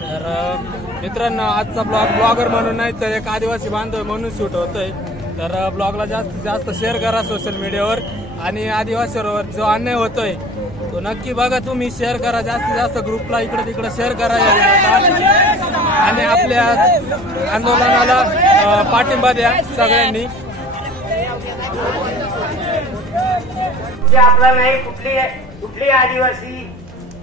तर मित्रांनो आजचा ब्लॉगर म्हणून नाही तर एक आदिवासी बांधव म्हणून शूट होतोय। तर ब्लॉगला जास्तीत जास्त शेअर करा सोशल मीडियावर आणि आदिवासीवर जो अन्याय होतोय तो नक्की बघा तुम्ही, शेअर करा जास्तीत जास्त ग्रुपला इकडे तिकडे शेअर करा आणि आपल्या आंदोलनाला पाठिंबा द्या सगळ्यांनी। आपला नाही कुठली आदिवासी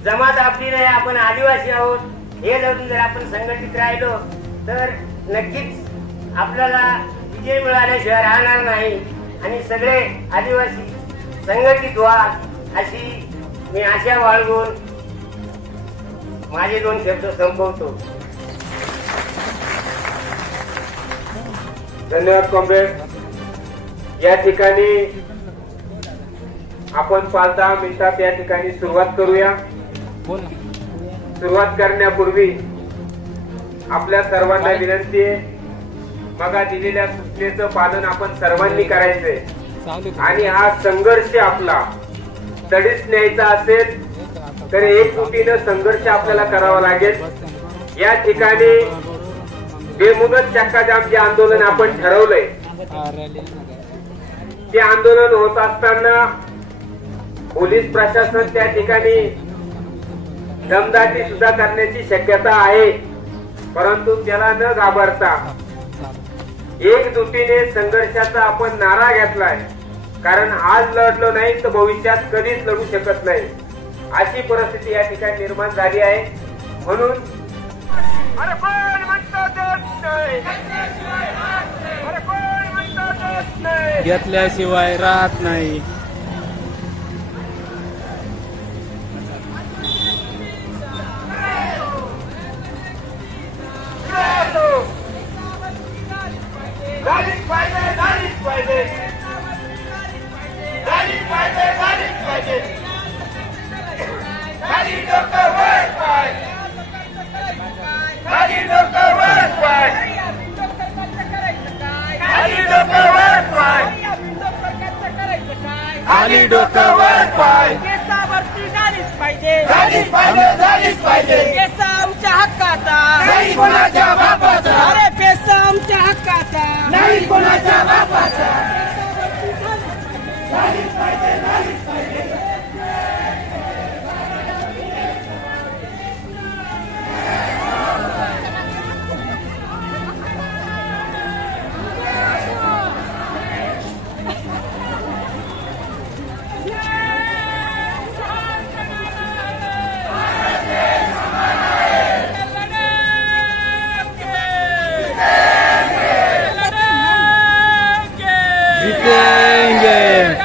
जमात आपली नाही, आपण आदिवासी आहोत हे धरून जर आपण संघटित राहिलो तर नक्कीच आपल्याला विजय मिळाल्याशिवाय राहणार नाही आणि सगळे आदिवासी संघटित व्हा अशी मी आशा बाळगून माझे 2 शब्द संपवतो। धन्यवाद कॉम्रेड। या ठिकाणी आपण 5-10 मिनिटात या ठिकाणी सुरुवात करूया। सुरुवात करण्यापूर्वी आपल्या सर्वांना विनंती आहे, मगा दिलेल्या सूचनेचं पालन आपण सर्वांनी करायचंय आणि हा संघर्ष आपला तडीस न्यायचा असेल तर एकजुटीनं संघर्ष आपल्याला करावा लागेल। या ठिकाणी बेमुदत चक्काजाम जे आंदोलन आपण ठरवलंय ते आंदोलन होत असताना पोलीस प्रशासन त्या ठिकाणी दमदाटी सुद्धा करण्याची शक्यता आहे, परंतु त्याला न घाबरता एकजुटीने संघर्षाचा आपण नारा घेतलाय, कारण आज लढलो नाही तर भविष्यात कधीच लढू शकत नाही अशी परिस्थिती या ठिकाणी निर्माण झाली आहे। म्हणून अरे कोण म्हणतो देत नाही, अरे कोण म्हणतो देत नाही, घेतल्याशिवाय राहत नाही। खाली डोकं वर पाय, केसावरती झालीच पाहिजे, झालीच पाहिजे, झालीच पाहिजे, केस आमच्या हक्काचा नाही कोणाच्या बापाचा, अरे केस आमच्या हक्काचा नाही कोणाच्या बापाचा, झालीच पाहिजे, झालीच पाहिजे।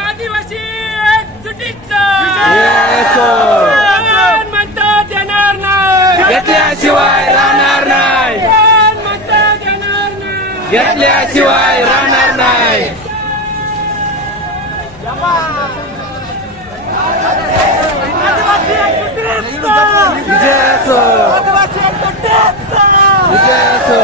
आदिवासी एकजुटीचा म्हणतात येणार नाही, घेतल्याशिवाय राहणार नाही, म्हणतात येणार नाही, घेतल्याशिवाय राहणार नाही। विजय असो, विजय असो।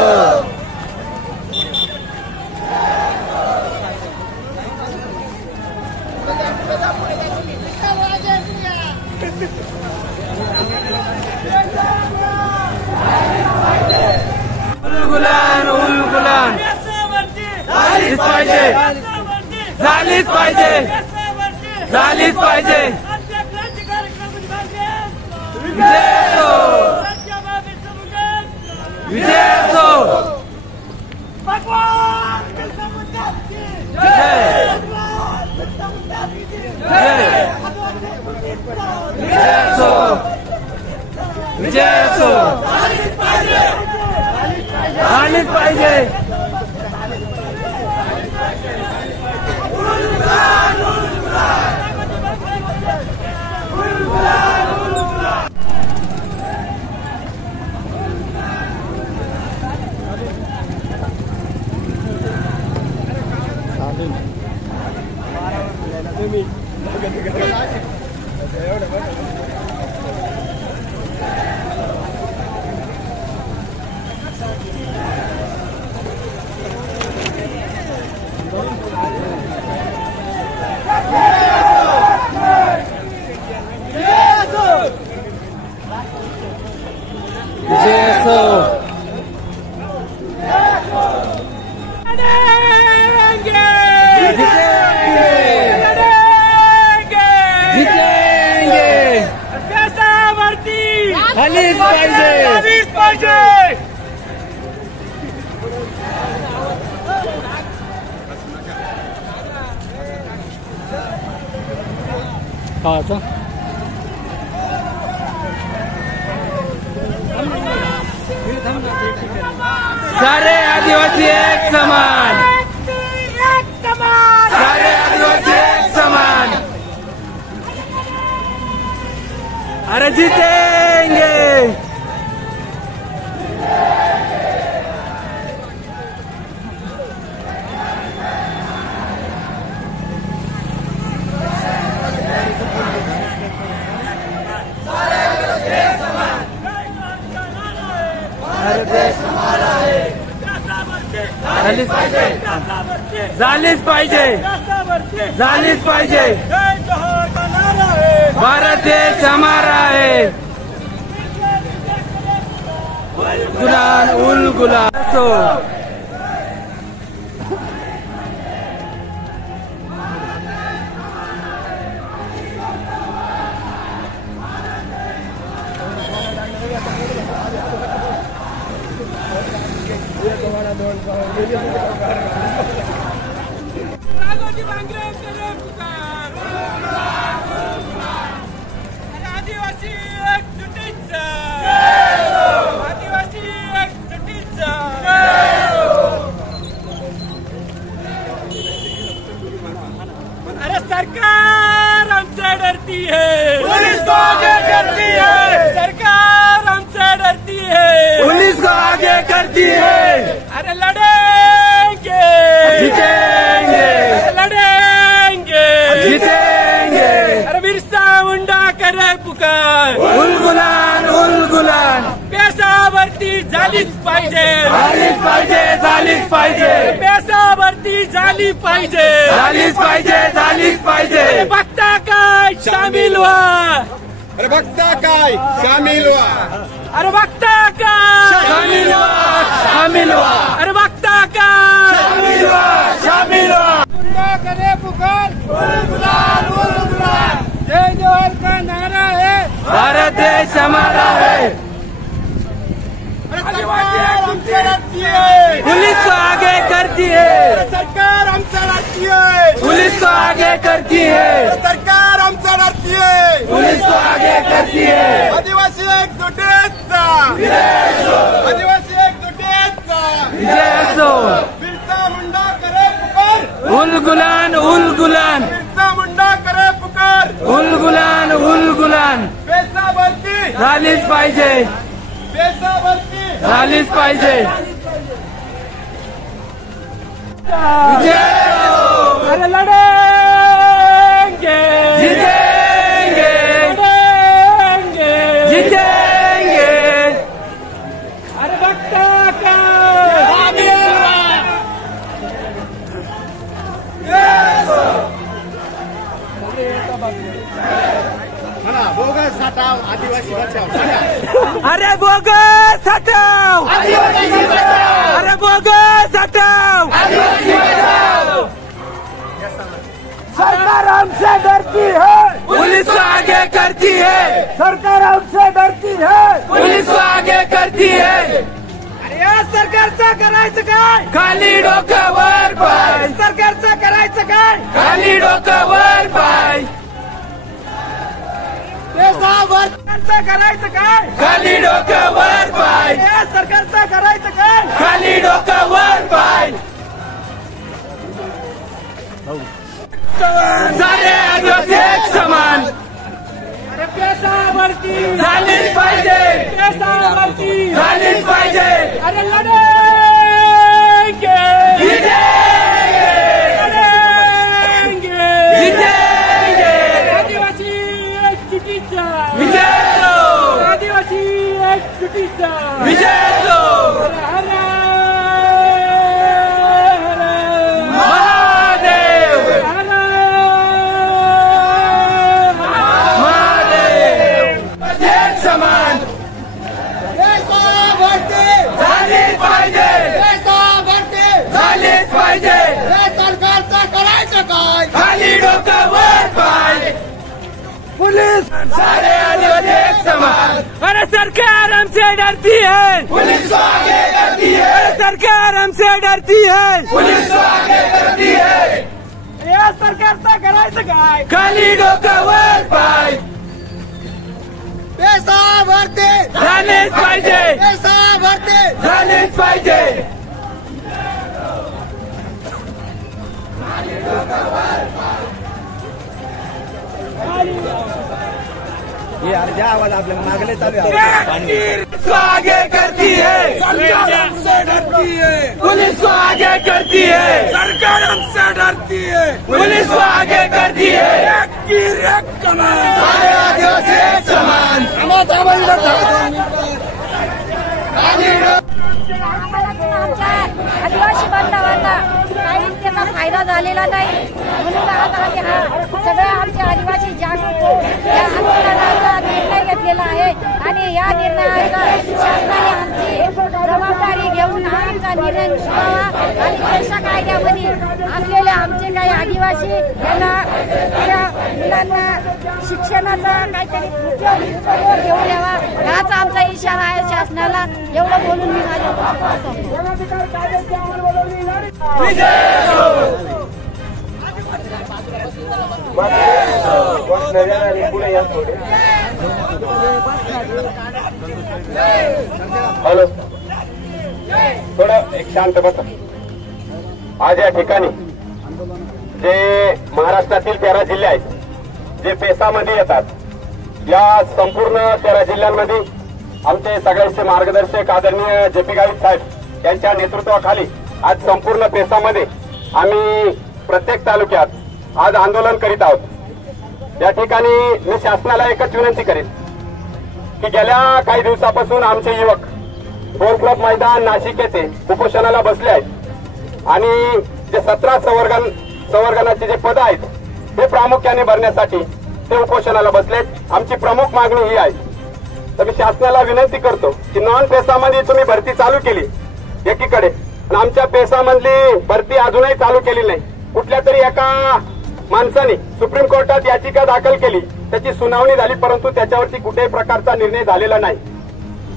उलगुलान उलगुलान झालीच पाहिजे, झालीच पाहिजे, झालीच पाहिजे। विजय असो, विजय असो। विजय असो, विजय असो। झालीच पाहिजे। विजय असो. आलीच पाहिजे. सारे आदिवासी एक समान. सारे आदिवासी एक समान. अरे जीतेंगे. झालीच पाहिजे. झालीच पाहिजे. भारत देश हमारा है. गुलान उल गुलान. आदिवासी एकजुटीचा. आदिवासी एकजुटीचा. अरे सरकार हमसे डरती है. पुलिस को आगे करती है. सरकार हमसे डरती है. पुलिस को आगे करती है. अरे लड़ेंगे. जीतेंगे. लड़ेंगे. जीतेंगे. अरे बिरसा मुंडा करे पुकार. उलगुलान उलगुलान. पेशावरती झालीच पाहिजे. झालीच पाहिजे. झालीच पाहिजे. पेशावरती झाली पाहिजे. झालीच पाहिजे. झालीच पाहिजे. बघता काय सामील व्हा. अरे बघता काय सामील व्हा. अरे बघता काय शामिल व्हा. शामिल व्हा. अरे बघता काय शामिल व्हा. शामिल व्हा. मुंडा करे पुकार. उलगुलान उलगुलान. जय जोहर का नारा है. भारत देश हमारा है. आदिवासी हमसे लड़ती है. पुलिस को आगे करती है. सरकार हमसे लड़ती है. पुलिस को आगे करती है. सरकार हमसे लड़ती है. पुलिस को आगे करती है. आदिवासी एकजुटीचा. आदिवासी एकजुटीचा. विजय असो. बिरसा मुंडा करे पुकार. उलगुलान उलगुलान. बिरसा मुंडा करे पुकार. उलगुलान उलगुलान. पेशावरती. झालीच पाहिजे. पेशावरती. झालीच पाहिजे. विजय असो. अरे लड़ेंगे. जीतेंगे. लड़ेंगे. जीतेंगे. अरे बघता काय बोगस हटाव आदिवासी बचाव. अरे बोगस हटाव. अरे बोगस हटाव. सरकार हमसे डरती है. पुलिस को आगे करती है. सरकार हमसे डरती है. पुलिस को आगे करती है. अरे या सरकारचं करायचं काय. खाली डोकं वर पाय. सरकारचं करायचं काय. खाली डोकं वर पाय. सरकारचं करायचं काय. खाली डोकं वर पाय. या सरकारचं करायचं काय. खाली डोकं वर पाय. सारे आदिवासी एक समान. अरे पेशावरती. झालीच पाहिजे. पेशावरती. झालीच पाहिजे. अरे लढेंगे. जीतेंगे. लढेंगे. जीतेंगे. आदिवासी एकजुटीचा. विजय असो. आदिवासी एकजुटीचा. विजय असो. हर हर महादेव. हर महादेव. एक समान. पुलिस सारे आदिवासी एक समान। अरे सरकार हमसे डरती है, पुलिस को आगे करती है, सरकार हमसे डरती है, पुलिस को आगे करती है। या सरकारचं करायचं काय? खाली डोकं वर पाय, पैसा भरते झालेच पाहिजे, पैसा भरते झालेच पाहिजे। ये यार ज्या आवाज आपल्या मागले चालू आहे आगे करती है, सरकार हमसे डरती है, पुलिस को आगे करती है, सरकार हमसे डरती है, पुलिस को आगे करती है। एक कीर एक कमान, सारे आदिवासी एक समान। आम्हाला आदिवासी बांधवांना काही त्याचा फायदा झालेला नाही, म्हणून आज आम्ही हा सगळ्या आमच्या आदिवासी जागृत या आंदोलनाचा निर्णय घेतलेला आहे आणि या निर्णयाचा शासनाने आमची जबाबदारी घेऊन हा आमचा निर्णय सुटावा आणि पेशा कायद्यामध्ये असलेल्या आमचे काही आदिवासी यांना त्या मुलांना शिक्षणाचा काहीतरी उद्योग घेऊन यावा हाच आमचा इशारा आहे शासनाला। एवढं बोलून मी माझ्या हॅलो, थोडं एक शांत बसा। आज या ठिकाणी जे महाराष्ट्रातील 13 जिल्हे आहेत जे पेसामध्ये येतात, या संपूर्ण 13 जिल्ह्यांमध्ये आमचे सगळ्यांचे मार्गदर्शक आदरणीय जे.पी. गावित साहेब यांच्या नेतृत्वाखाली आज संपूर्ण पेसामध्ये आम्ही प्रत्येक तालुक्यात आज आंदोलन करीत आहोत। या ठिकाणी मी शासनाला एकच विनंती करेन की गेल्या काही दिवसापासून आमचे युवक गोल क्लब मैदान नाशिक येथे उपोषणाला बसले आहेत आणि जे 17 संवर्गाचे जे पद आहेत ते प्रामुख्याने भरण्यासाठी ते उपोषणाला बसलेत। आमची प्रमुख मागणी ही आहे, तर मी शासनाला विनंती करतो की नॉन पेसामध्ये तुम्ही भरती चालू केली एकीकडे, आणि आमच्या पेसामधली भरती अजूनही चालू केली नाही। कुठल्या तरी एका माणसाने सुप्रीम कोर्टात याचिका दाखल केली, त्याची सुनावणी झाली, परंतु त्याच्यावरती कुठल्याही प्रकारचा निर्णय झालेला नाही।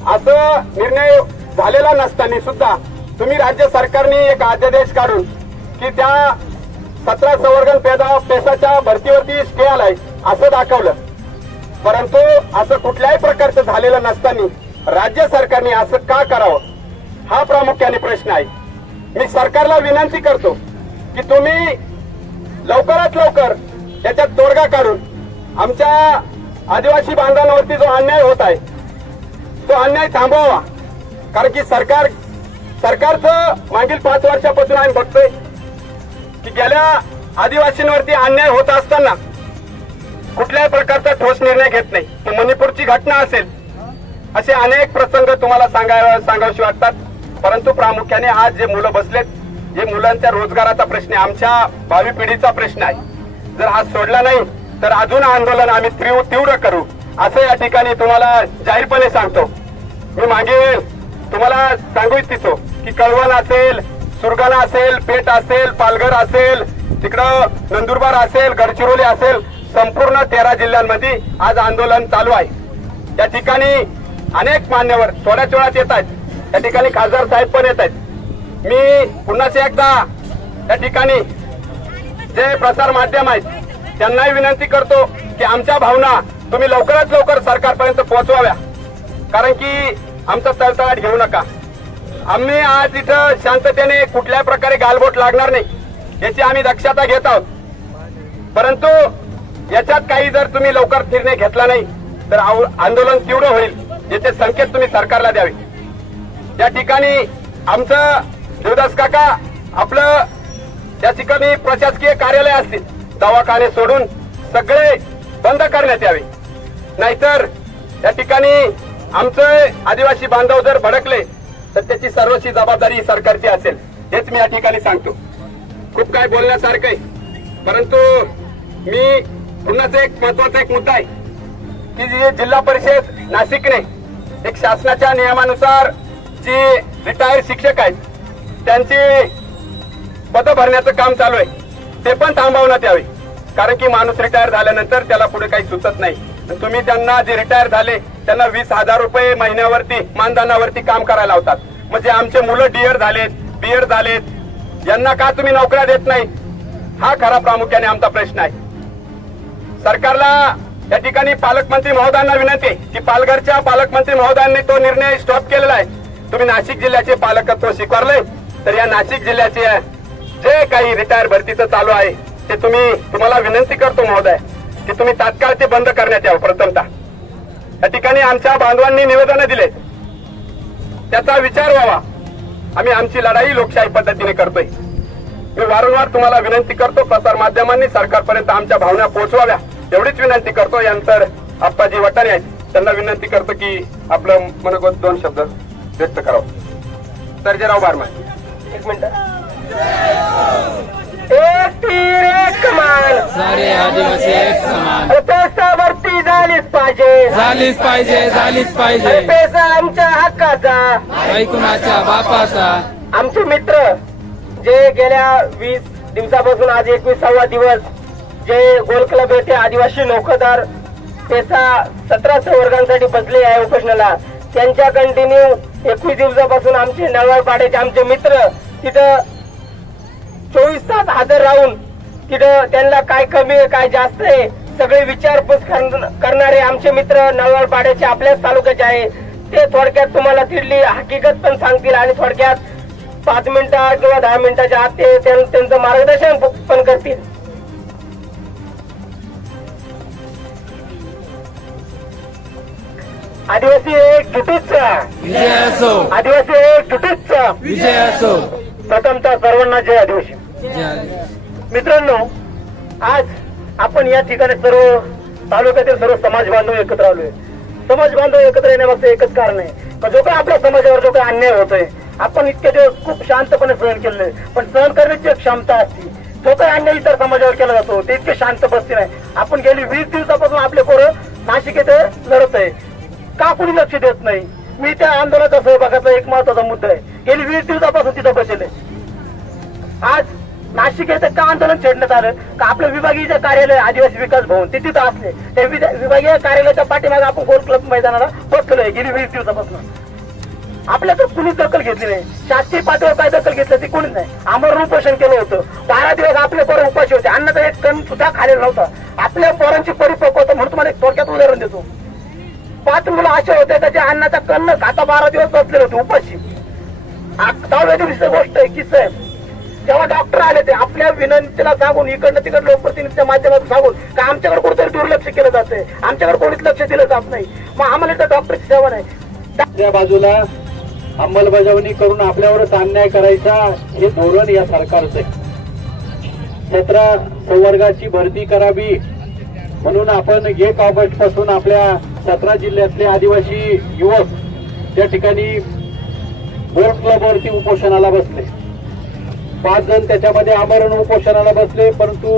असं निर्णय झालेला नसताना सुद्धा तुम्ही राज्य सरकारने एक अध्यादेश काढून की त्या 17 संवर्गन पेसाच्या भरतीवरती स्टे आलाय असं दाखवलं, परंतु असं कुठल्याही प्रकारचं झालेलं नसताना राज्य सरकारने असं का करावं हा प्रामुख्याने प्रश्न आहे। मी सरकारला विनंती करतो की तुम्ही लवकरात लवकर याच्यात तोडगा काढून आमच्या आदिवासी बांधवांवरती जो अन्याय होत आहे तो अन्याय थांबवावा, कारण की सरकारचं मागील 5 वर्षापासून आम्ही बघतोय की गेल्या आदिवासींवरती अन्याय होत असताना कुठल्याही प्रकारचा ठोस निर्णय घेत नाही। तो मणिपूरची घटना असेल, असे अनेक प्रसंग तुम्हाला सांगावेसे वाटतात, परंतु प्रामुख्याने आज जे मुलं बसलेत, जे मुलांच्या रोजगाराचा प्रश्न आहे, आमच्या भावी पिढीचा प्रश्न आहे। जर आज सोडला नाही तर अजून आंदोलन आम्ही तीव्र करू असं या ठिकाणी तुम्हाला जाहीरपणे सांगतो। मी मागे तुम्हाला सांगू इच्छितो की कळवण असेल, सुरगाणा असेल, पेठ असेल, पालघर असेल, तिकडं नंदुरबार असेल, गडचिरोली असेल, संपूर्ण 13 जिल्ह्यांमध्ये आज आंदोलन चालू आहे। या ठिकाणी अनेक मान्यवर थोड्याच वेळात येत आहेत, या ठिकाणी खासदार साहेब पण येत आहेत। मी पुन्हा एकदा या ठिकाणी जे प्रसार माध्यम आहेत त्यांनाही विनंती करतो की आमच्या भावना तुम्ही लवकरात लवकर सरकारपर्यंत पोहोचवाव्या, कारण की आमचा तळतळाट घेऊ नका। आम्ही आज इथं शांततेने कुठल्याही प्रकारे गालबोट लागणार नाही याची आम्ही दक्षता घेत आहोत, परंतु याच्यात काही जर तुम्ही लवकर निर्णय घेतला नाही तर आंदोलन तीव्र होईल, याचे संकेत तुम्ही सरकारला द्यावे। या ठिकाणी आमचं देवदास काका आपलं या ठिकाणी प्रशासकीय कार्यालय असतील, दवाखाने सोडून सगळे बंद करण्यात यावे, नाहीतर या ठिकाणी आमचे आदिवासी बांधव जर भडकले तर त्याची सर्वस्वी जबाबदारी सरकारची असेल, हेच मी या ठिकाणी सांगतो। खूप काय बोलण्यासारखं आहे, परंतु मी पुन्हा एक महत्वाचा एक मुद्दा आहे की जे जिल्हा परिषद नाशिकने एक शासनाच्या नियमानुसार जे रिटायर्ड शिक्षक आहेत त्यांची पद भरण्याचं काम चालू आहे, ते पण थांबवण्यात यावे। कारण की माणूस रिटायर झाल्यानंतर त्याला पुढे काही सुचत नाही. तुम्ही त्यांना जे रिटायर झाले त्यांना 20,000 रुपये महिन्यावरती मानधनावरती काम करायला लावतात. म्हणजे आमचे मुलं डीएड झालेत, बीएड झालेत, यांना का तुम्ही नोकऱ्या देत नाही? हा खरा प्रामुख्याने आमचा प्रश्न आहे. सरकारला या ठिकाणी पालकमंत्री महोदयांना विनंती आहे की पालघरच्या पालकमंत्री महोदयांनी तो निर्णय स्टॉप केलेला आहे. तुम्ही नाशिक जिल्ह्याचे पालकत्व स्वीकारले तर या नाशिक जिल्ह्याचे जे काही रिटायर भरतीचं चालू आहे ते तुम्हाला विनंती करतो महोदय की तुम्ही तात्काळ ते बंद करण्यात यावं. प्रथमतः या ठिकाणी आमच्या बांधवांनी निवेदनं दिले, त्याचा विचार व्हावा. आम्ही आमची लढाई लोकशाही पद्धतीने करतोय. मी वारंवार तुम्हाला विनंती करतो, प्रसार माध्यमांनी सरकारपर्यंत आमच्या भावना पोहोचवाव्या एवढीच विनंती करतो. यानंतर आप्पाजी वटाणे आहेत त्यांना विनंती करतो की आपलं मनोगत 2 शब्द व्यक्त करावं. सर्जेराव बारमाय. 1 मिनिट. एक तीर एक कमान, सारे आदिवासी एक समान. पैसा भरती झालीच पाहिजे, झालीच पाहिजे, झालीच पाहिजे. पैसा आमच्या हक्काचा, काही कुणाच्या बापाचा. आमचे मित्र जे गेल्या 20 दिवसापासून आज 21वा दिवस जे गोल क्लब येथे आदिवासी नौकरदार पेसा 1700 वर्गांसाठी बसले आहे उपोषणाला, त्यांच्या कंटिन्यू 21 दिवसापासून आमचे नळवाडपाड्याचे आमचे मित्र तिथं 24 तास हजर राहून तिथं त्यांना काय कमी आहे काय जास्त आहे सगळे विचारपूस करणारे आमचे मित्र नळवाडपाड्याचे आपल्याच तालुक्याचे आहे. ते थोडक्यात तुम्हाला तिथली हकीकत पण सांगतील आणि थोडक्यात 5 मिनिटं किंवा 10 मिनिटाच्या आत ते त्यांचं मार्गदर्शन पण करतील. आदिवासी एक जुटीचा विजय असो, आदिवासी एक जुटीचा विजय असो. प्रथमतः सर्वांना जय आदिवासी. मित्रांनो, आज आपण या ठिकाणी सर्व तालुक्यातील सर्व समाज बांधव एकत्र आलोय. समाज बांधव एकत्र येण्यामागचं एकच कारण आहे का जो काही आपल्या समाजावर जो काही अन्याय होतोय आपण इतके दिवस खूप शांतपणे सहन केले, पण सहन करण्याची एक क्षमता असते. जो काही अन्याय इतर समाजावर केला जातो ते इतके शांत बसते नाही. आपण गेली 20 दिवसापासून आपले पोरं नाशिक येथे लढत आहे, का कोणी लक्ष देत नाही? मी त्या आंदोलनाचा सहभागाचा एक महत्वाचा मुद्दा आहे. गेली 20 दिवसापासून तिथं बसले. आज नाशिक येथे का आंदोलन छेडण्यात आलं का आपलं विभागीय जे कार्यालय आदिवासी विकास भवन ते तिथं असले त्या विभागीय कार्यालयाच्या पाठीमागे आपण गोल क्लब मैदानाला बसलोय गेली 20 दिवसापासून. आपल्याकडे कुणीच दखल घेतली नाही. शासकीय पातळीवर काय दखल घेतलं ते कोणीच नाही. आमरण उपोषण केलं होतं. 12 दिवस आपले पोरं उपाशी होते. अन्नाचा एक कण सुद्धा खाल्लेला नव्हता. आपल्या पोरांची परिपक्वता म्हणून तुम्हाला एक थोडक्यात उदाहरण देतो. 5 मुलं असे होते का जे अन्नाचा कण न खाता 12 दिवस बसलेले होते उपाशी. 10व्या दिवशीची गोष्ट आहे, किस्सा आहे. जेव्हा डॉक्टर आले ते आपल्या विनंतीला सांगून इकडनं तिकडं लोकप्रतिनिधीच्या माध्यमातून सांगून का आमच्याकडे कुठेतरी दुर्लक्ष केलं जातंय, आमच्याकडे कोणीच लक्ष दिलं जात नाही. मग आम्हाला तर डॉक्टरची सेवा नाही. त्या बाजूला अंमलबजावणी करून आपल्यावरच अन्याय करायचा हे धोरण या सरकारचं आहे. 17 संवर्गाची भरती करावी म्हणून आपण 1 ऑगस्ट पासून आपल्या 17 जिल्ह्यातले आदिवासी युवक त्या ठिकाणी गोल्फ क्लबवरती उपोषणाला बसले. 5 जण त्याच्यामध्ये आमरण उपोषणाला बसले. परंतु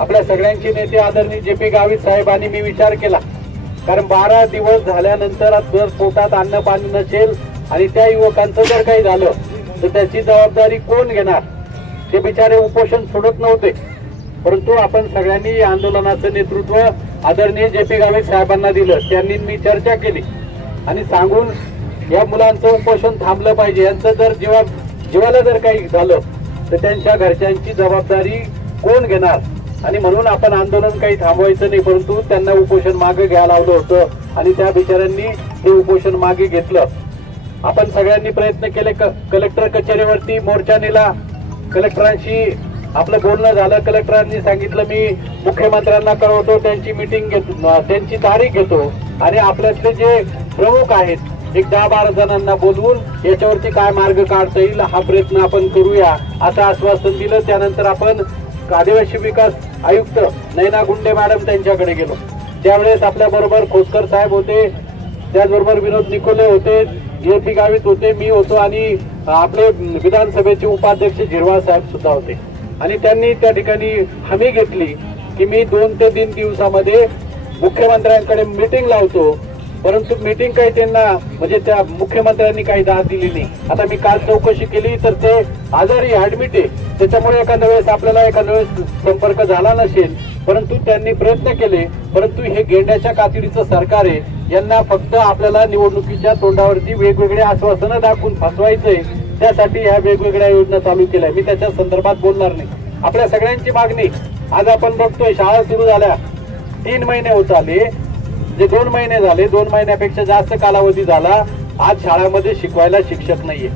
आपल्या सगळ्यांचे नेते आदरणीय JP गावित साहेबांनी मी विचार केला, कारण 12 दिवस झाल्यानंतर जर पोटात अन्न पाणी नसेल आणि त्या युवकांचं जर काही झालं तर त्याची जबाबदारी कोण घेणार? ते बिचारे उपोषण सोडत नव्हते. परंतु आपण सगळ्यांनी या आंदोलनाचं नेतृत्व आदरणीय JP गावित साहेबांना दिलं. त्यांनी मी चर्चा केली आणि सांगून या मुलांचं उपोषण थांबलं पाहिजे. यांचं जर जीवाला जर काही झालं तर त्यांच्या घरच्यांची जबाबदारी कोण घेणार? आणि म्हणून आपण आंदोलन काही थांबवायचं नाही, परंतु त्यांना उपोषण मागे घ्यायला लावलं होतं आणि त्या बिचाऱ्यांनी हे उपोषण मागे घेतलं. आपण सगळ्यांनी प्रयत्न केले. कलेक्टर कचेरीवरती मोर्चा नेला. कलेक्टरांशी आपलं बोलणं झालं. कलेक्टरांनी सांगितलं मी मुख्यमंत्र्यांना कळवतो, त्यांची मीटिंग घेतो, त्यांची तारीख घेतो आणि आपल्यातले जे प्रमुख आहेत 10-12 जणांना बोलवून याच्यावरती काय मार्ग काढता येईल हा प्रयत्न आपण करूया असं आश्वासन दिलं. त्यानंतर आपण आदिवासी विकास आयुक्त नैना गुंडे मॅडम त्यांच्याकडे गेलो. त्यावेळेस आपल्या बरोबर खोसकर साहेब होते, त्याचबरोबर विनोद निकोले होते, JP गावित होते, मी होतो आणि आपले विधानसभेचे उपाध्यक्ष झिरवाळ साहेब सुद्धा होते. आणि त्यांनी त्या ठिकाणी हमी घेतली की मी 2 ते 3 दिवसामध्ये मुख्यमंत्र्यांकडे मीटिंग लावतो. परंतु मीटिंग काही त्यांना म्हणजे त्या मुख्यमंत्र्यांनी काही दाद दिली नाही. आता मी काल चौकशी केली तर ते आजारी ऍडमिट आहे. त्याच्यामुळे एखाद्या वेळेस आपल्याला एखाद्या वेळेस संपर्क झाला नसेल. परंतु त्यांनी प्रयत्न केले, परंतु हे गेंड्याच्या कातडीचं सरकार आहे. यांना फक्त आपल्याला निवडणुकीच्या तोंडावरती वेगवेगळे आश्वासनं दाखवून फसवायचंय, त्यासाठी ह्या वेगवेगळ्या योजना चालू केल्या. मी त्याच्या संदर्भात बोलणार नाही. आपल्या सगळ्यांची मागणी आज आपण बघतोय, शाळा सुरू झाल्या 3 महिने होत आले, जे 2 महिने झाले, 2 महिन्यापेक्षा जास्त कालावधी झाला. आज शाळामध्ये शिकवायला शिक्षक नाहीये.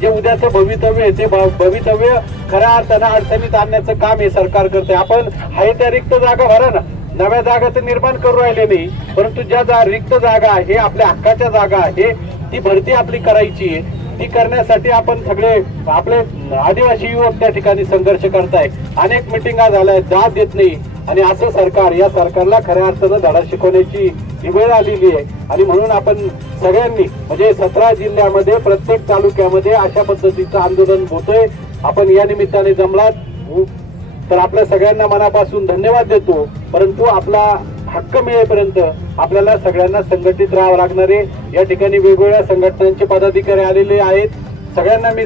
जे उद्याचं भवितव्य आहे ते भवितव्य खऱ्या अर्थानं अडचणीत आणण्याचं काम हे सरकार करते. आपण आहे त्या रिक्त जागा भरा ना, नव्या जागा तर निर्माण करू राहिले नाही, परंतु ज्या रिक्त जागा आहे, आपल्या हक्काच्या जागा आहे, ती भरती आपली करायची आहे. ती करण्यासाठी आपण सगळे आपले आदिवासी युवक त्या ठिकाणी संघर्ष करताय. अनेक मिटिंगा झाल्या, दाद देत नाही. आणि असं सरकार, या सरकारला खऱ्या अर्थानं धडा शिकवण्याची ही वेळ आलेली आहे. आणि म्हणून आपण सगळ्यांनी म्हणजे 17 जिल्ह्यामध्ये प्रत्येक तालुक्यामध्ये अशा पद्धतीचं आंदोलन होतंय. आपण या निमित्ताने जमलात तर आपल्या सगळ्यांना मनापासून धन्यवाद देतो. परंतु आपला हक्क मिळेपर्यंत आपल्याला सगळ्यांना संघटित राहावं लागणार आहे. या ठिकाणी वेगवेगळ्या संघटनांचे पदाधिकारी आलेले आहेत. सगळ्यांना मी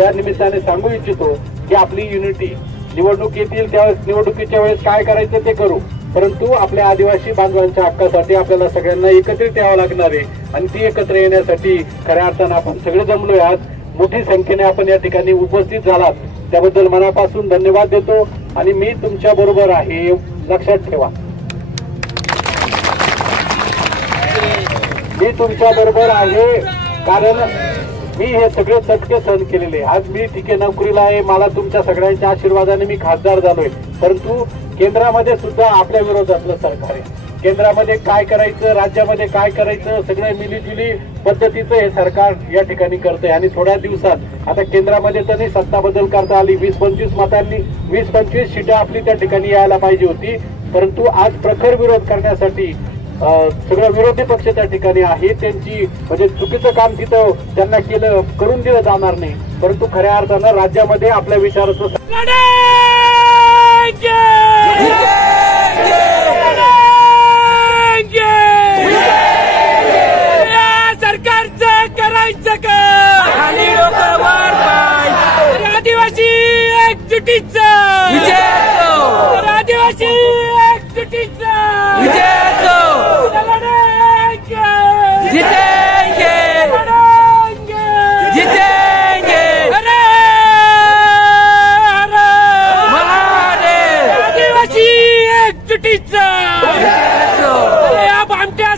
या निमित्ताने सांगू इच्छितो की आपली युनिटी, निवडणूक येतील त्यावेळेस निवडणुकीच्या वेळेस काय करायचं ते करू, परंतु आपल्या आदिवासी बांधवांच्या हक्कासाठी आपल्याला सगळ्यांना एकत्रित यावं लागणार आहे. आणि ती एकत्र येण्यासाठी खऱ्या अर्थानं आपण सगळे जमलोय. आज मोठी संख्येने आपण या ठिकाणी उपस्थित झालात, त्याबद्दल मनापासून धन्यवाद देतो. आणि मी तुमच्या बरोबर आहे, लक्षात ठेवा. मी तुमच्या बरोबर आहे, कारण मी हे सगळे चटके सहन केलेले. आज मी ठीके नोकरीला आहे, मला तुमच्या सगळ्यांच्या आशीर्वादाने मी खासदार झालोय, परंतु केंद्रामध्ये सुद्धा आपल्या विरोधातलं सरकार आहे. केंद्रामध्ये काय करायचं, राज्यामध्ये काय करायचं, सगळं मिलीजुली पद्धतीचं हे सरकार या ठिकाणी करतंय. आणि थोड्या दिवसात आता केंद्रामध्ये तर सत्ता बदल करता आली, 20-25 मतांनी 20-25 सीटा आपली त्या ठिकाणी यायला पाहिजे होती, परंतु आज प्रखर विरोध करण्यासाठी सगळं विरोधी पक्ष त्या ठिकाणी आहे. त्यांची म्हणजे चुकीचं काम तिथं त्यांना करून दिलं जाणार नाही, परंतु खऱ्या अर्थानं राज्यामध्ये आपल्या विचाराचं सरकारचं करायचं का खाली डोकं वर पाय, आदिवासी एकजुटीचं आदिवासी एकजुटीचं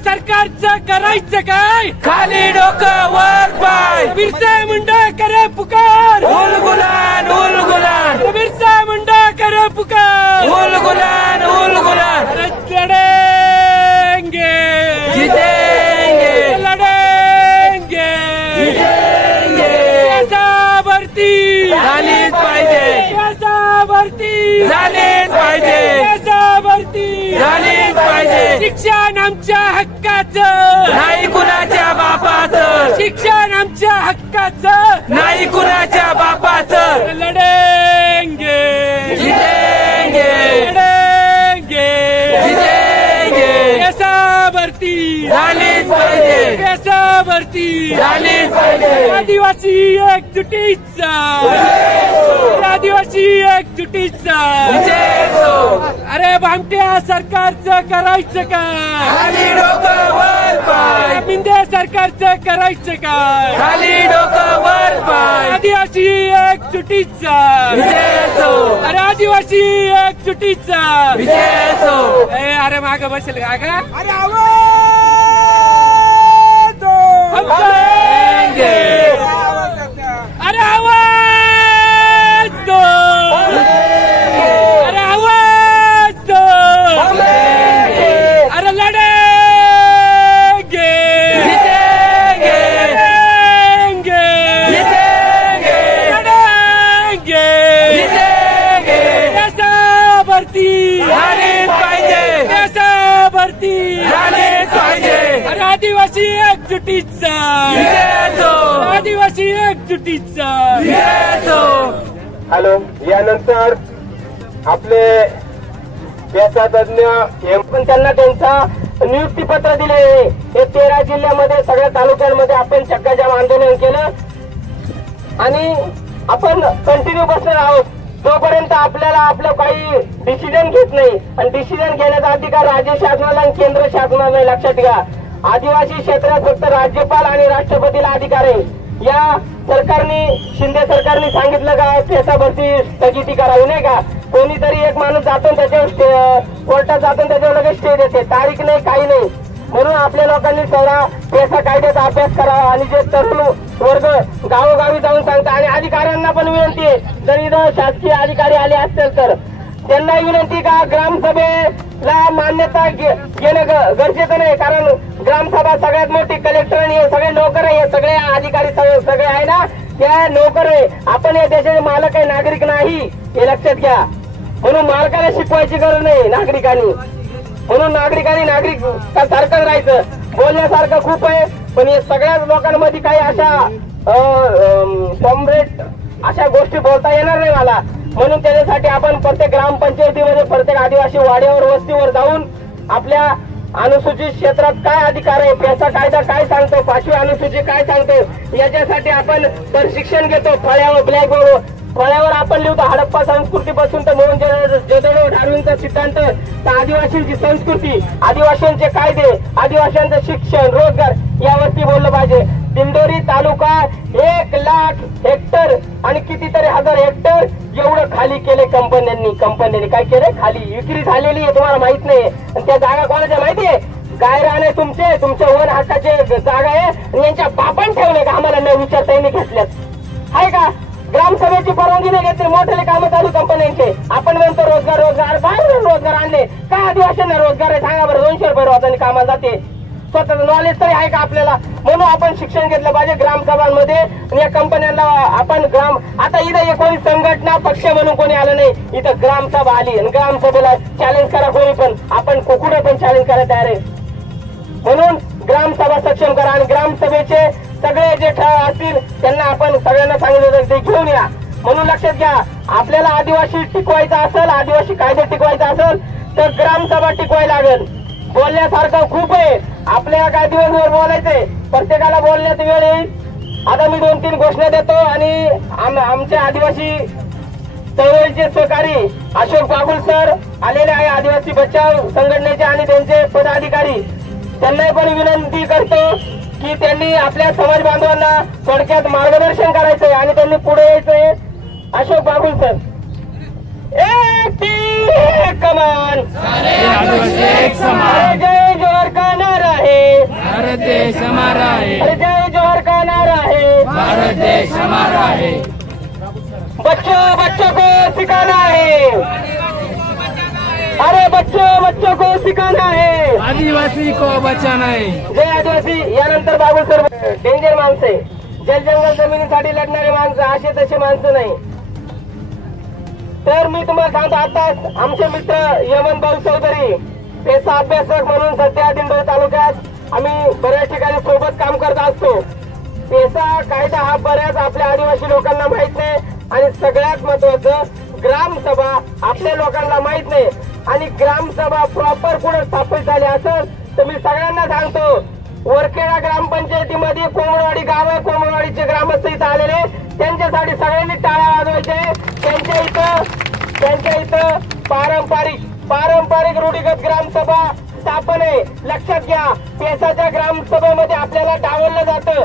सरकारचं करायचं काय खाली डोकं वर पाय, बिरसा मुंडा करे पुकार, उलगुलान उलगुलान, बिरसा मुंडा करे पुकार, उलगुलान उलगुलान, लढेंगे जीतेंगे, लढेंगे जीतेंगे, पैसा भरती झालीच पाहिजे, पैसा भरती झालीच पाहिजे, पैसा भरती झालीच पाहिजे. शिक्षण आमच्या हक्काचं नाही कुणाच्या बापाचं, शिक्षण आमच्या हक्काचं नाही कुणाच्या बापाचं, लढेंगे जीतेंगे, लढेंगे जीतेंगे, पैसा भरती झालीच पाहिजे, पैसा भरती झालीच पाहिजे. आदिवासी एकजुटीचा, आदिवासी एकजुटीचा, अरे भामट्या सरकारचं करायचं का खाली डोकं वर पाय, मिंदे सरकारचं करायचं का खाली डोकं वर पाय, आदिवासी एकजुटीचा अरे आदिवासी एकजुटीचा अरे मागं बसेल का अरे अरे आवाज दो, अरे आवाज दो, अरे लड़ेंगे जीतेंगे, लड़ेंगे जीतेंगे, लड़ेंगे जीतेंगे, पैसा भरती झालीच पाहिजे, पैसा भरती झालीच पाहिजे. अरे आदिवासी एकजुटीचा, आदिवासी एकजुटीचा. हॅलो, यानंतर आपले पेसा तज्ञ पण त्यांना त्यांचा नियुक्तीपत्र दिले. हे 13 जिल्ह्यामध्ये सगळ्या तालुक्यांमध्ये आपण चक्काजाम आंदोलन केलं आणि आपण कंटिन्यू बसणार आहोत. तोपर्यंत आपल्याला आपलं काही डिसिजन घेत नाही. आणि डिसिजन घेण्याचा अधिकार राज्य शासनाला आणि केंद्र शासनाला लक्षात घ्या. आदिवासी क्षेत्रात फक्त राज्यपाल आणि राष्ट्रपतीला अधिकार आहे. या सरकारने शिंदे सरकारने सांगितलं का पेसा भरती स्थगिती करावी नाही का. कोणीतरी एक माणूस जातो त्याच्यावर कोर्टात जातो त्याच्यावर लगेच स्टे देते. तारीख नाही काही नाही. म्हणून आपल्या लोकांनी सगळा पेसा कायद्याचा अभ्यास करावा. आणि जे तरुण वर्ग गावोगावी जाऊन सांगतात आणि अधिकाऱ्यांना पण विनंती आहे जर इथं शासकीय अधिकारी आले असतील तर त्यांना विनंती का ग्रामसभेला मान्यता घेणं गरजेचं नाही. कारण ग्रामसभा सगळ्यात मोठी कलेक्टर आणि हे सगळे नोकर आहे. हे सगळे अधिकारी सगळे आहे ना त्या नोकर आहे. आपण या देशाचे मालक आहे नागरिक नाही हे लक्षात घ्या. म्हणून मालकाला शिकवायची गरज नाही नागरिकांनी. म्हणून नागरिकांनी नागरिक सारखं राहायचं. बोलण्यासारखं खूप आहे पण हे सगळ्याच लोकांमध्ये काही अशा कॉम्रेड अशा गोष्टी बोलता येणार नाही मला. म्हणून त्याच्यासाठी आपण प्रत्येक ग्रामपंचायतीमध्ये प्रत्येक आदिवासी वाड्यावर वस्तीवर जाऊन आपल्या अनुसूचित क्षेत्रात काय अधिकार आहे पेसा कायदा काय सांगतो 5वी अनुसूची काय सांगतो याच्यासाठी आपण प्रशिक्षण घेतो. फळ्यावर ब्लॅकबोर्ड फळ्यावर आपण लिहितो हडप्पा संस्कृतीपासून तर मोहनजोदडो डार्विनचा सिद्धांत तर आदिवासींची संस्कृती आदिवासींचे कायदे आदिवासींचं शिक्षण रोजगार यावरती बोललं पाहिजे. दिंडोरी तालुका 1 लाख हेक्टर आणि कितीतरी हजार हेक्टर एवढं खाली केले कंपन्यांनी काय केले खाली विक्री झालेली आहे तुम्हाला माहित नाही. आणि त्या जागा कोणाच्या माहिती आहे गायराने तुमच्या वन हक्काचे जागा आहे आणि यांच्या बापान ठेवले का आम्हाला न विचारता यांनी घेतल्यात आहे का. ग्रामसभेची परवानगी नाही घेतली मोठे कामं चालू कंपन्यांचे. आपण म्हणतो रोजगार बाहेर रोजगार आणले काय आदिवासींना रोजगार आहे सांगा बरं. 200 रुपये रोजाने कामाला जाते. स्वतःचं नॉलेज तरी आहे का आपल्याला. म्हणून आपण शिक्षण घेतलं पाहिजे ग्रामसभांमध्ये. आणि या कंपन्यांना आपण आता इथं कोणी संघटना पक्ष म्हणून कोणी आलं नाही. इथं ग्रामसभा आली आणि ग्रामसभेला चॅलेंज करा कोणी पण. आपण कुठे पण चॅलेंज करायला तयार आहे. म्हणून ग्रामसभा सक्षम करा आणि ग्रामसभेचे सगळे जे असतील त्यांना आपण सगळ्यांना सांगितलं ते घेऊन या. म्हणून लक्षात घ्या आपल्याला आदिवासी टिकवायचा असेल आदिवासी कायदा टिकवायचा असेल तर ग्रामसभा टिकवायला लागेल. बोलण्यासारखं खूप आहे आपल्याला काय दिवसभर बोलायचंय प्रत्येकाला बोलण्याचा वेळ येईल. आता मी 2-3 घोषणा देतो आणि आमच्या आदिवासी चळवळीचे सहकारी अशोक बागुल सर आलेले आहे आदिवासी बचाव संघटनेचे आणि त्यांचे पदाधिकारी त्यांना पण विनंती करतो की त्यांनी आपल्या समाज बांधवांना थोडक्यात मार्गदर्शन करायचंय आणि त्यांनी पुढे यायचंय. अशोक बागुल सर एक कमान जय जोहर का नारा है भारत देश हमारा है. जय जोहर का नारा है भारत देश हमारा है. बच्चों को सिखाना है. अरे बच्चों को सिखाना है. आदिवासी को बचाना है. जय आदिवासी. यानंतर बागुल सर डेंजर माणसं जल जंगल जमिनीसाठी लढणारे माणसं असे तसे माणसं नाही. तर मी तुम्हाला सांगतो आता आमचे मित्र यमन भाऊ चौधरी पेसा अभ्यासक म्हणून सध्या दिंडोरी तालुक्यात आम्ही बऱ्याच ठिकाणी सोबत काम करत असतो. पेसा कायदा हा बऱ्याच आपल्या आदिवासी लोकांना माहित नाही आणि सगळ्यात महत्वाचं ग्रामसभा आपल्या लोकांना माहित नाही. आणि ग्रामसभा प्रॉपर कुठे स्थापित झाली असेल तर मी सगळ्यांना सांगतो वरखेडा ग्रामपंचायतीमध्ये कोमळवाडी गाव आहे कोमळवाडीचे ग्रामस्थ इथं आलेले त्यांच्यासाठी सगळ्यांनी टाळ्या वाजवायचे. त्यांच्या इथं पारंपरिक रूढीगत ग्रामसभा स्थापन आहे. लक्षात घ्या पेसाच्या ग्रामसभेमध्ये आपल्याला डावललं जातं.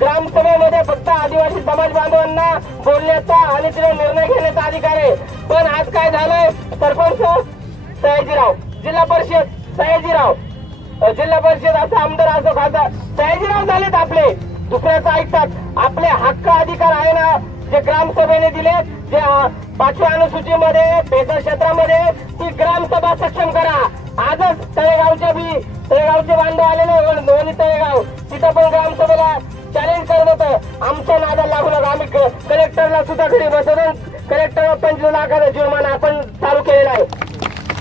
ग्रामसभेमध्ये फक्त आदिवासी समाज बांधवांना बोलण्याचा आणि तिथे निर्णय घेण्याचा अधिकार आहे. पण आज काय झालंय सरपंच सयाजीराव जिल्हा परिषद सयाजीराव जिल्हा परिषद असं आमदार असो खासदार सयाजीराव झालेत आपले दुसऱ्याचं ऐकतात. आपले हक्क अधिकार आहे ना जे ग्रामसभेने दिले जे 5व्या अनुसूचीमध्ये पेसा क्षेत्रामध्ये ती ग्रामसभा सक्षम करा. आजच तळेगावचे बांधव आलेले दोन्ही तळेगाव तिथं पण ग्रामसभेला चॅलेंज करत होतं. आमच्या नादाला लागू नका. आम्ही कलेक्टरला सुद्धा घरी बसवून कलेक्टर 25 लाखाचा जुर्माना आपण चालू केलेला आहे.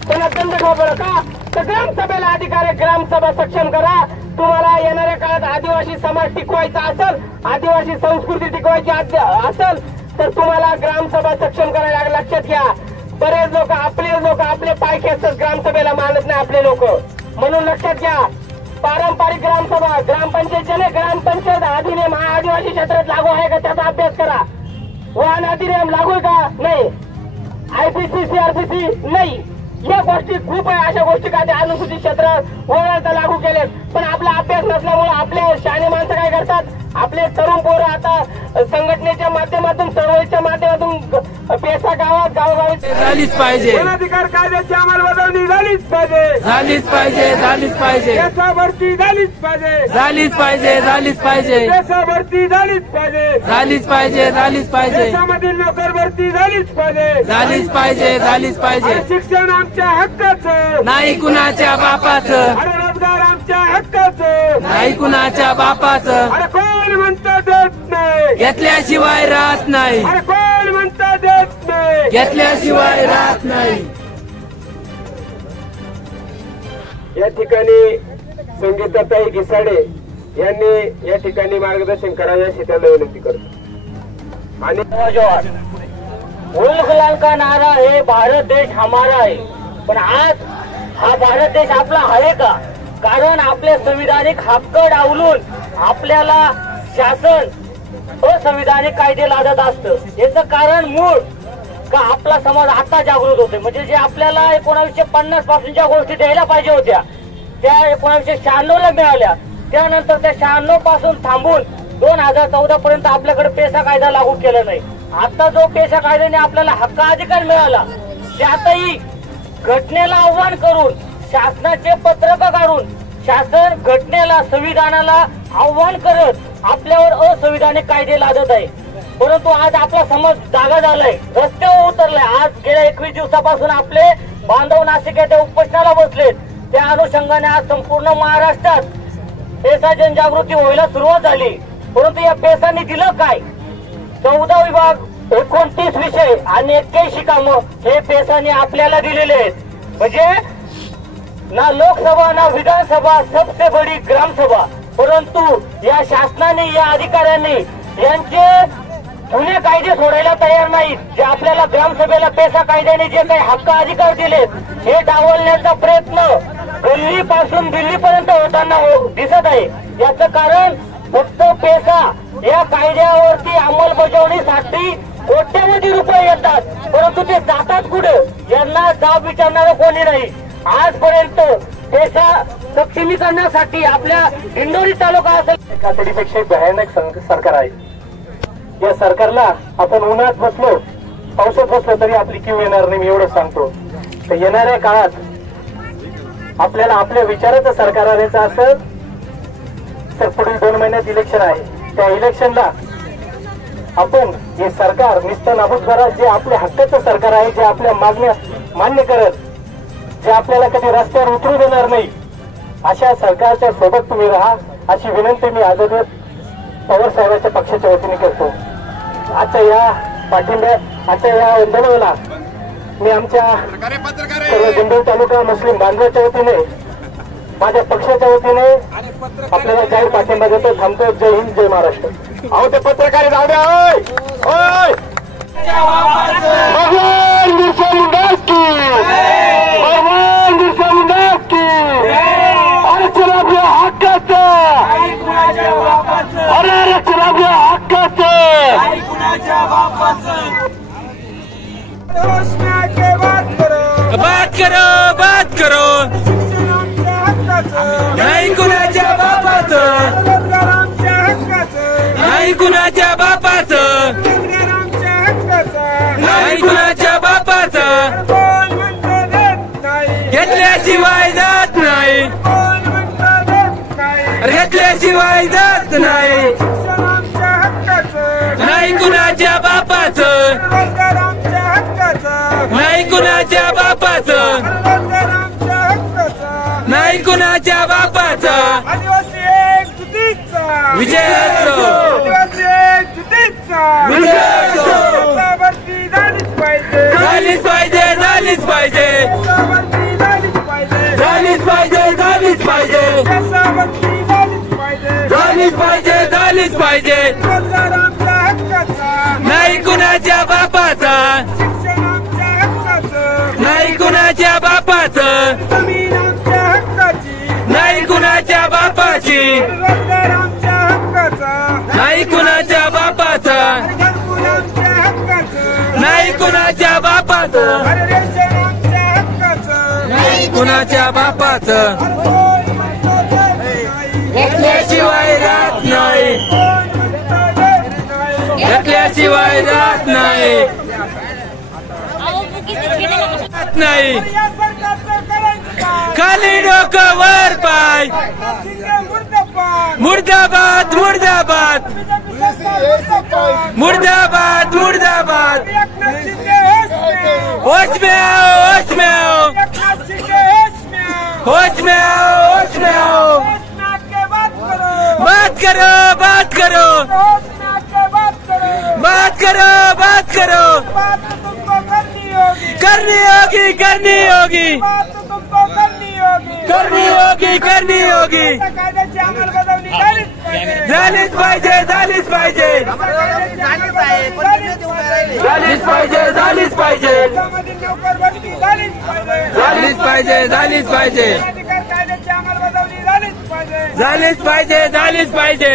त्यांना दंड ठोकलं का तर ग्रामसभेला अधिकार आहे. ग्रामसभा सक्षम करा. तुम्हाला येणाऱ्या काळात आदिवासी समाज टिकवायचा असेल आदिवासी संस्कृती टिकवायची असेल तर तुम्हाला ग्रामसभा सक्षम करायला लागेल. लक्षात घ्या बरेच लोक आपले पाय खेचतात ग्रामसभेला मानत नाही आपले लोक. म्हणून लक्षात घ्या पारंपरिक ग्रामसभा ग्रामपंचायत अधिनियम हा आदिवासी क्षेत्रात लागू आहे का त्याचा अभ्यास करा. वाहन अधिनियम लागू आहे का नाही. IPC CRPC नाही, या गोष्टी खूप आहे. अशा गोष्टी काय अनुसूचित क्षेत्र वगळता लागू केलेत, पण आपला अभ्यास नसल्यामुळे आपले शहाणे माणसं काय करतात, आपले तरुण पोरं आता संघटनेच्या माध्यमातून चळवळीच्या माध्यमातून पेसा गावागावी झालीच पाहिजे. वनाधिकार कायद्याची अंमलबजावणी झालीच पाहिजे, झालीच पाहिजे, झालीच पाहिजे, पेसा भरती झालीच पाहिजे, झालीच पाहिजे, झालीच पाहिजे, पेसा भरती झालीच पाहिजे, झालीच पाहिजे, झालीच पाहिजे, देशामधील नोकर भरती झालीच पाहिजे, झालीच पाहिजे, झालीच पाहिजे. शिक्षण आमच्या हक्काचं नाही कुणाच्या बापाचं, अरे रोजगार आमच्या हक्काचं, नाही कुणाच्या बापाचं. अरे कोण म्हणता देत नाही, घेतल्याशिवाय राहत नाही, अरे कोण म्हणता देत नाही, घेतल्याशिवाय राहत नाही. या ठिकाणी संगीताताई घिसाडे यांनी या ठिकाणी मार्गदर्शन करावे अशी त्यांना विनंती करतो. आणि गुलगुलाल का नारा है भारत देश हमारा है, पण आज हा भारत देश आपला आहे का? कारण आपले संविधानिक हक्क डावलून आपल्याला शासन असंविधानिक कायदे लादत असतं. याचं कारण मूळ का आपला समाज आता जागृत होते, म्हणजे जे आपल्याला 1950 पासूनच्या गोष्टी द्यायला पाहिजे होत्या त्या 1996 ला मिळाल्या. त्यानंतर त्या 96 पासून थांबून 2014 पर्यंत आपल्याकडे पेसा कायदा लागू केला नाही. आता जो पेसा कायद्याने आपल्याला हक्क अधिकार मिळाला त्यातही घटनेला आव्हान करून शासनाचे पत्रक काढून शासन घटनेला संविधानाला आव्हान करत आपल्यावर असंविधानिक कायदे लादत आहे. परंतु आज आपला समाज जागा झालाय, रस्त्यावर उतरलाय. आज गेल्या 21 दिवसापासून आपले बांधव नाशिक येथे उपोषणाला बसलेत. त्या अनुषंगाने आज संपूर्ण महाराष्ट्रात पेसा जनजागृती व्हायला सुरुवात झाली. परंतु या पेसाने दिलं काय? 14 विभाग, 29 विषय आणि 81 कामं हे पेसाने आपल्याला दिलेले आहेत. म्हणजे ना लोकसभा ना विधानसभा, सबसे बडी ग्रामसभा. परंतु या शासनाने या अधिकाऱ्यांनी यांचे जुने कायदे सोडायला तयार नाहीत. जे आपल्याला ग्रामसभेला पेसा कायद्याने जे काही हक्क अधिकार दिलेत हे डावलण्याचा प्रयत्न गल्लीपासून दिल्लीपर्यंत होताना दिसत आहे. याचं कारण फक्त पेसा या कायद्यावरती अंमलबजावणीसाठी कोट्यवधी रुपये येतात, परंतु ते जातात कुठे यांना जाब विचारणारं कोणी नाही. आजपर्यंत पेसा सक्षमीकरणासाठी आपल्या दिंडोरी तालुका असेल कातडीपेक्षा भयानक सरकार आहे. या सरकारला आपण उन्हात बसलो पावसात बसलो तरी आपली क्यू येणार नाही, मी एवढं सांगतो. तर येणाऱ्या काळात आपल्याला आपल्या विचाराचं सरकार आणायचं असेल तर पुढील 2 महिन्यात इलेक्शन आहे. त्या इलेक्शनला आपण हे सरकार निस्ता नाबूद करा. जे आपल्या हक्काचं सरकार आहे, जे आपल्या मागण्या मान्य करत, जे आपल्याला कधी रस्त्यावर उतरू देणार नाही, अशा सरकारच्या सोबत तुम्ही राहा अशी विनंती मी आदरणीय पवार साहेबांच्या पक्षाच्या वतीने करतो. आजच्या या पाठिंब्यात, आजच्या या आंदोलनाला मी आमच्या सर्व दिंडोरी तालुका मुस्लिम बांधवाच्या वतीने, माझ्या पक्षाच्या वतीने आपल्याला जाहीर पाठिंबा देतो. थांबतो. जय हिंद, जय महाराष्ट्र. अहो ते पत्रकार जाऊ द्या. ओय भगवान बिरसा मुंडा की, भगवान बिरसा मुंडा की. आरक्षण आपल्या हक्काचं, अरे आरक्षण आपल्या हक्काचं. बात करो, बात करो, नाही कुणाच्या बापाचं, नाही कुणाच्या बापाचं, नाही कुणाच्या बापाचं. घेतल्याशिवाय जात नाही, घेतल्याशिवाय जात नाही. नाही कुणाच्या बापाचं, नाही कुणाच्या बापाचं, नाही कुणाच्या बापाचं. विजय असो, विजय असो. झालीच पाहिजे, झालीच पाहिजे, झालीच पाहिजे, झालीच पाहिजे, झालीच पाहिजे, झालीच पाहिजे. नाही कुणाच्या बापाचा, नाही कुणाच्या बापाचं, नाही कुणाच्या बापाची, नाही कुणाच्या बापाचा, नाही कुणाच्या बापाचं. आदिवासींच्या बापाचं घेतल्याशिवाय राहत नाही, घेतल्याशिवाय राहत नाही, नाही खाली डोकं वर पाय, मुर्दाबाद मुर्दाबाद मुर्दाबाद मुर्दाबाद, होश में आओ, होश में आओ, होश में आओ, होश में आओ, बात करो, बात करो, बात करो, बात करो, करनी होगी, करनी होगी, करनी होगी, करनी होगी, झालीच पाहिजे, झालीच पाहिजे, झालीच पाहिजे, झालीच पाहिजे, झालीच पाहिजे, झालीच पाहिजे, झालीच पाहिजे, झालीच पाहिजे,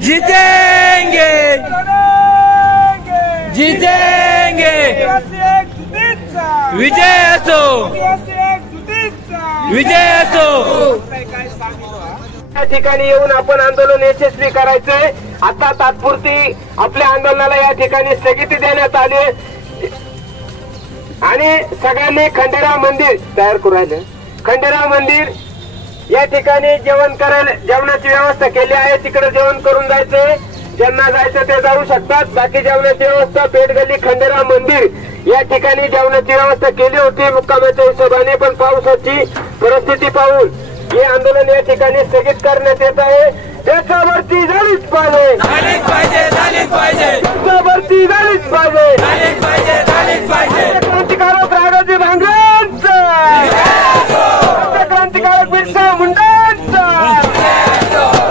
जीतेंगे, जीतेंगे, विजय असो, विजय असो. या ठिकाणी येऊन आपण आंदोलन यशस्वी करायचंय. आता तात्पुरती आपल्या आंदोलनाला या ठिकाणी स्थगिती देण्यात आली आणि सगळ्यांनी खंडेराव मंदिर तयार करू राहिले. खंडेराव मंदिर या ठिकाणी जेवणाची व्यवस्था केली आहे. तिकडे जेवण करून जायचंय. ज्यांना जायचं ते जाऊ शकतात. बाकी जेवणाची व्यवस्था पेठगल्ली खंडेराव मंदिर या ठिकाणी जेवणाची व्यवस्था केली होती मुक्कामाच्या हिशोबाने, पण पावसाची परिस्थिती पाहून हे आंदोलन या ठिकाणी स्थगित करण्यात येत आहे. देशावरती झालीच पाहिजे, झालीच पाहिजे, झालीच पाहिजे, देशावरती झालीच पाहिजे, झालीच पाहिजे, झालीच पाहिजे. क्रांतिकारक राघोजी भांगरेंचा, क्रांतिकारक बिरसा मुंडांचा,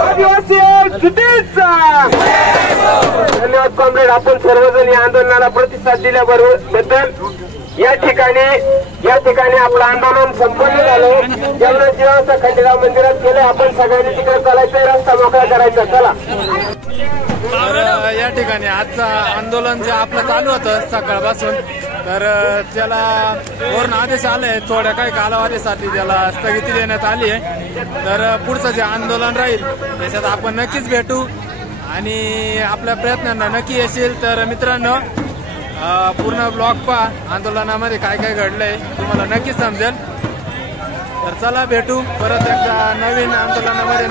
आदिवासी एकजुटीचा. धन्यवाद कॉम्रेड. आपण सर्वजण या आंदोलनाला प्रतिसाद दिल्याबद्दल या ठिकाणी आपलं आंदोलन संपन्न झालं. जेवणाची व्यवस्था खंडेराव मंदिरात केलं. आपण सगळ्यांनी तिकडे चालायचं, रस्ता मोकळा करायचा. चला. तर या ठिकाणी आजचं आंदोलन जे आपलं चालू होतं सकाळपासून, तर त्याला वरून आदेश आले थोड्या काही कालावधीसाठी त्याला स्थगिती देण्यात आली आहे. तर पुढचं जे आंदोलन राहील त्याच्यात आपण नक्कीच भेटू आणि आपल्या प्रयत्नांना नक्की येशील. तर मित्रांनो, पूर्ण ब्लॉग पहा. आंदोलनामध्ये काय काय घडलंय तुम्हाला नक्कीच समजेल. तर चला भेटू परत एकदा नवीन आंदोलनामध्ये.